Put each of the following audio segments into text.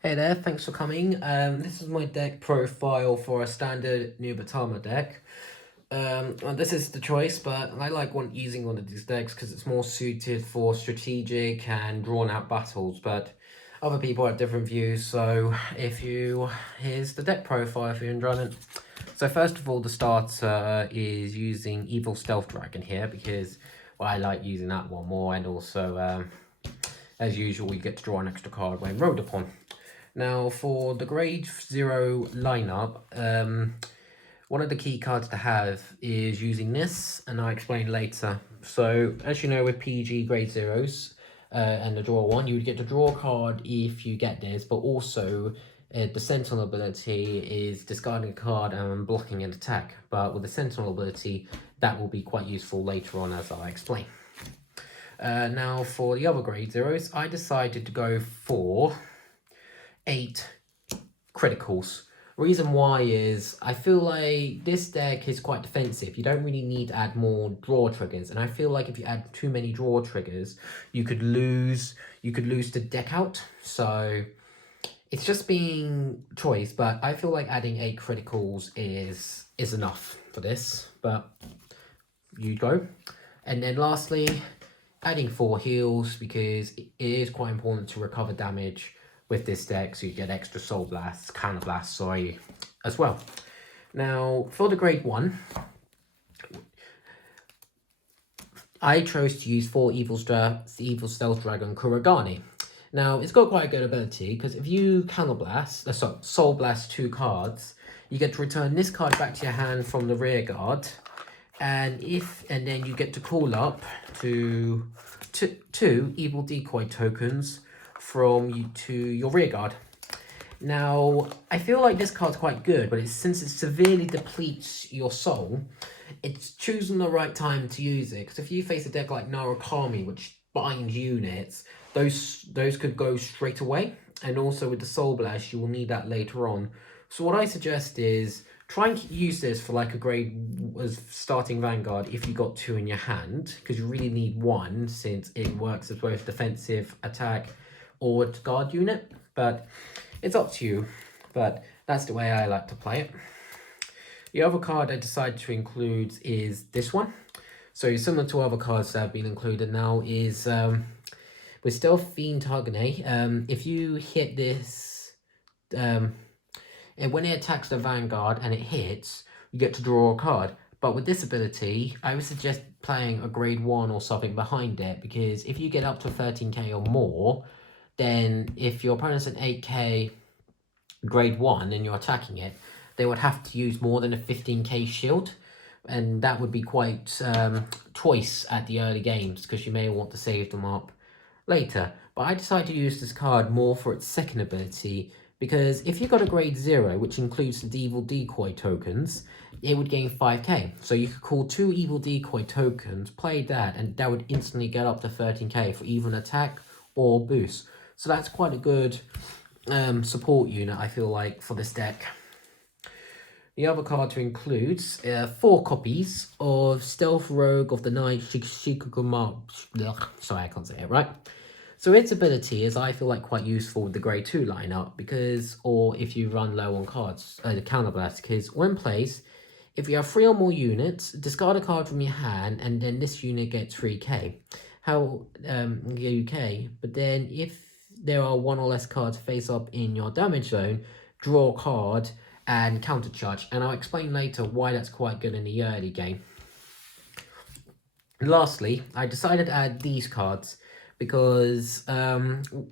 Hey there, thanks for coming. This is my deck profile for a standard Nubatama deck. And this is the choice, but I like using one of these decks because it's more suited for strategic and drawn-out battles, but other people have different views, so here's the deck profile if you're enjoying it. So first of all, the starter is using Evil Stealth Dragon here because, well, I like using that one more, and also, as usual, you get to draw an extra card when rolled upon. Now, for the grade 0 lineup, one of the key cards to have is using this, and I'll explain later. So, as you know, with PG grade 0s and the draw one, you would get to draw a card if you get this, but also the Sentinel ability is discarding a card and blocking an attack. But with the Sentinel ability, that will be quite useful later on, as I'll explain. Now, for the other grade 0s, I decided to go for 8 criticals. Reason why is I feel like this deck is quite defensive. You don't really need to add more draw triggers, and I feel like if you add too many draw triggers, you could lose the deck out. So it's just being choice, but I feel like adding 8 criticals is enough for this. But you go. And then lastly, adding 4 heals because it is quite important to recover damage with this deck, so you get extra Soul Blast, Counter Blast, sorry, as well. Now, for the grade 1, I chose to use 4 Evil Stealth Dragon Kuragani. Now, it's got quite a good ability, because if you Counter Blast, Soul Blast 2 cards, you get to return this card back to your hand from the rear guard, and then you get to call up to two Evil Decoy tokens from you to your rear guard. Now, I feel like this card's quite good, but since it severely depletes your soul, it's choosing the right time to use it. Because if you face a deck like Narukami, which binds units, those could go straight away. And also with the Soul Blast, you will need that later on. So what I suggest is try and use this for like a grade as starting Vanguard if you got 2 in your hand, because you really need 1 since it works as both defensive attack or guard unit, but it's up to you. But that's the way I like to play it. The other card I decided to include is this one. So similar to other cards that have been included now is with Stealth Fiend Hugane, if you hit this, and when it attacks the Vanguard and it hits, you get to draw a card. But with this ability, I would suggest playing a grade 1 or something behind it, because if you get up to 13k or more, then if your opponent's an 8k grade 1 and you're attacking it, they would have to use more than a 15k shield, and that would be quite choice at the early games because you may want to save them up later. But I decided to use this card more for its second ability, because if you got a grade 0, which includes the Evil Decoy tokens, it would gain 5k. So you could call 2 Evil Decoy tokens, play that, and that would instantly get up to 13k for even attack or boost. So that's quite a good support unit, I feel like, for this deck. The other card to include 4 copies of Stealth Rogue of the Night Shikuguma. Sorry, I can't say it right. So its ability is, I feel like, quite useful with the grade 2 lineup, because, or if you run low on cards, the Counter Blast, because when placed, if you have 3 or more units, discard a card from your hand, and then this unit gets 3k. UK, but then if there are 1 or less cards face up in your damage zone, draw a card and counter charge, and I'll explain later why that's quite good in the early game. Lastly, I decided to add these cards because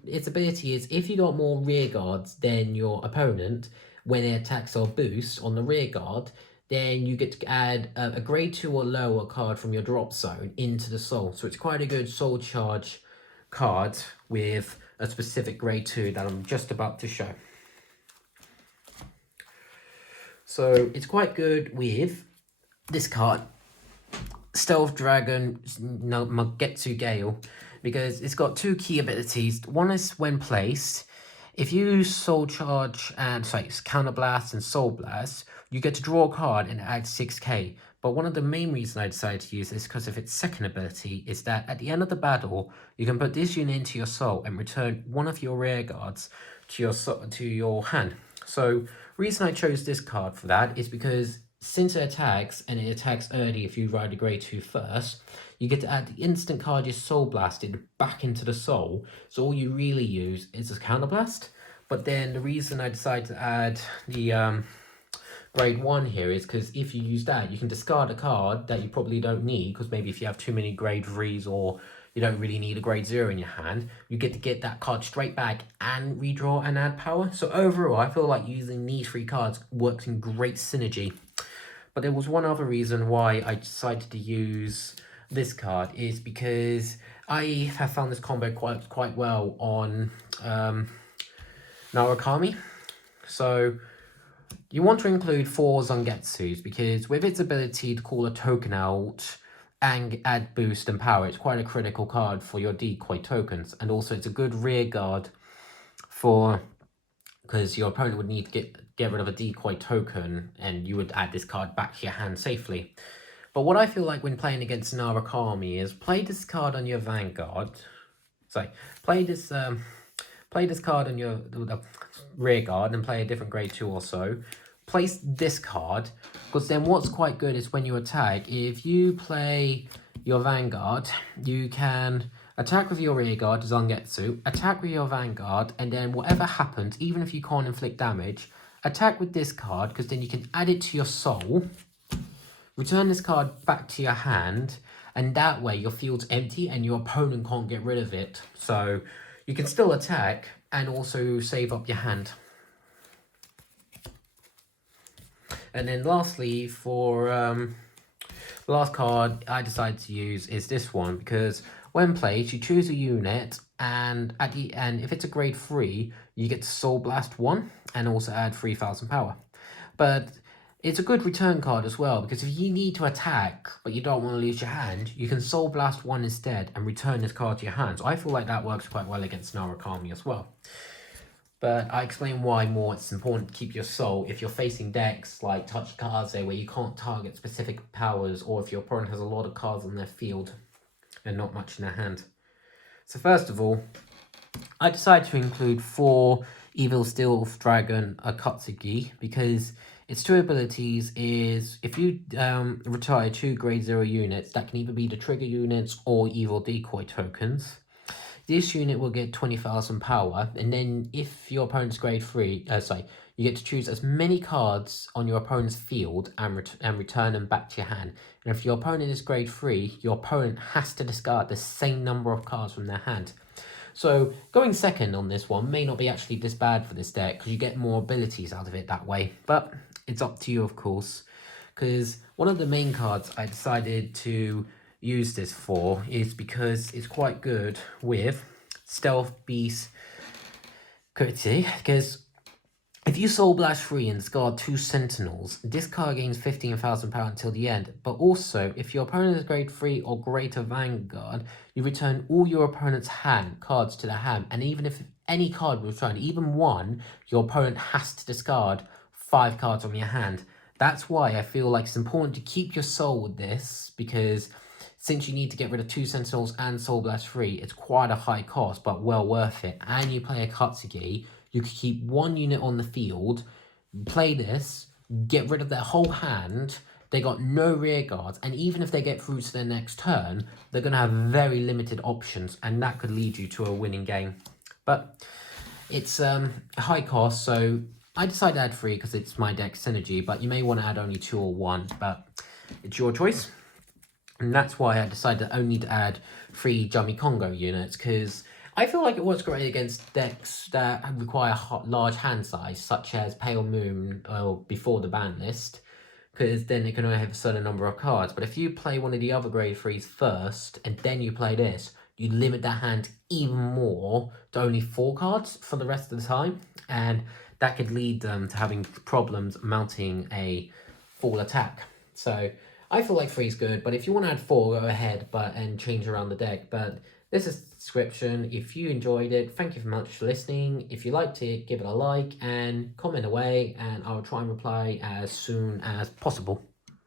its ability is, if you got more rear guards than your opponent when it attacks or boosts on the rear guard, then you get to add a grade 2 or lower card from your drop zone into the soul. So it's quite a good soul charge card with a specific grade 2 that I'm just about to show. So it's quite good with this card, Stealth Dragon Magetsu Gale, because it's got 2 key abilities. One is when placed, if you use Soul Charge and Counter Blast and Soul Blast, you get to draw a card and add 6k. But one of the main reasons I decided to use this because of its second ability is that at the end of the battle, you can put this unit into your soul and return one of your rear guards to your hand. So reason I chose this card for that is because since it attacks, and it attacks early if you ride a grade 2 first, you get to add the instant card you Soul Blasted back into the Soul. So all you really use is a Counterblast. But then the reason I decided to add the grade 1 here is because if you use that, you can discard a card that you probably don't need, because maybe if you have too many grade 3s or you don't really need a grade 0 in your hand, you get to get that card straight back and redraw and add power. So overall, I feel like using these 3 cards works in great synergy. But there was one other reason why I decided to use this card is because I have found this combo quite well on Narukami. So you want to include 4 Zangetsus because with its ability to call a token out and add boost and power, it's quite a critical card for your decoy tokens. And also it's a good rear guard for, because your opponent would need to get rid of a decoy token and you would add this card back to your hand safely. But what I feel like when playing against Narukami is play this card on your Vanguard. Sorry, play this card on your rear guard and play a different grade 2 or so. Place this card, because then what's quite good is when you attack, if you play your Vanguard, you can attack with your rear guard, Zangetsu, attack with your Vanguard, and then whatever happens, even if you can't inflict damage, attack with this card, because then you can add it to your soul, return this card back to your hand, and that way your field's empty and your opponent can't get rid of it. So you can still attack and also save up your hand. And then lastly, for the last card I decided to use is this one, because when played, you choose a unit, and at the end, if it's a grade 3, you get to Soul Blast 1 and also add 3000 power. But it's a good return card as well, because if you need to attack but you don't want to lose your hand, you can Soul Blast 1 instead and return this card to your hand. So I feel like that works quite well against Narukami as well. But I explain why more it's important to keep your soul if you're facing decks like Tachikaze where you can't target specific powers, or if your opponent has a lot of cards on their field and not much in their hand. So first of all, I decided to include 4 Evil Steel Dragon Akatsuki because its 2 abilities is if you retire 2 grade 0 units, that can either be the trigger units or evil decoy tokens. This unit will get 20,000 power, and then if your opponent's grade 3, you get to choose as many cards on your opponent's field and return them back to your hand. And if your opponent is grade 3, your opponent has to discard the same number of cards from their hand. So going second on this one may not be actually this bad for this deck, because you get more abilities out of it that way. But it's up to you, of course, because one of the main cards I decided to use this for is because it's quite good with Stealth Beast Kurtzi, because if you Soul Blast 3 and discard 2 Sentinels, this card gains 15,000 power until the end. But also, if your opponent is grade 3 or greater Vanguard, you return all your opponent's hand cards to their hand, and even if any card was returned, even 1, your opponent has to discard 5 cards from your hand. That's why I feel like it's important to keep your soul with this, because since you need to get rid of 2 Sentinels and Soul Blast 3, it's quite a high cost, but well worth it. And you play a Katsugi, you could keep 1 unit on the field, play this, get rid of their whole hand, they got no rear guards, and even if they get through to their next turn, they're going to have very limited options, and that could lead you to a winning game. But it's a high cost, so I decided to add 3 because it's my deck synergy, but you may want to add only 2 or 1, but it's your choice. And that's why I decided only to add 3 Jummy Congo units, because I feel like it works great against decks that require large hand size, such as Pale Moon before the ban list, because then it can only have a certain number of cards. But if you play one of the other grade 3s first, and then you play this, you limit that hand even more to only 4 cards for the rest of the time, and that could lead them to having problems mounting a full attack. So I feel like 3 is good, but if you want to add 4, go ahead and change around the deck. But this is the description. If you enjoyed it, thank you very much for listening. If you liked it, give it a like and comment away, and I'll try and reply as soon as possible.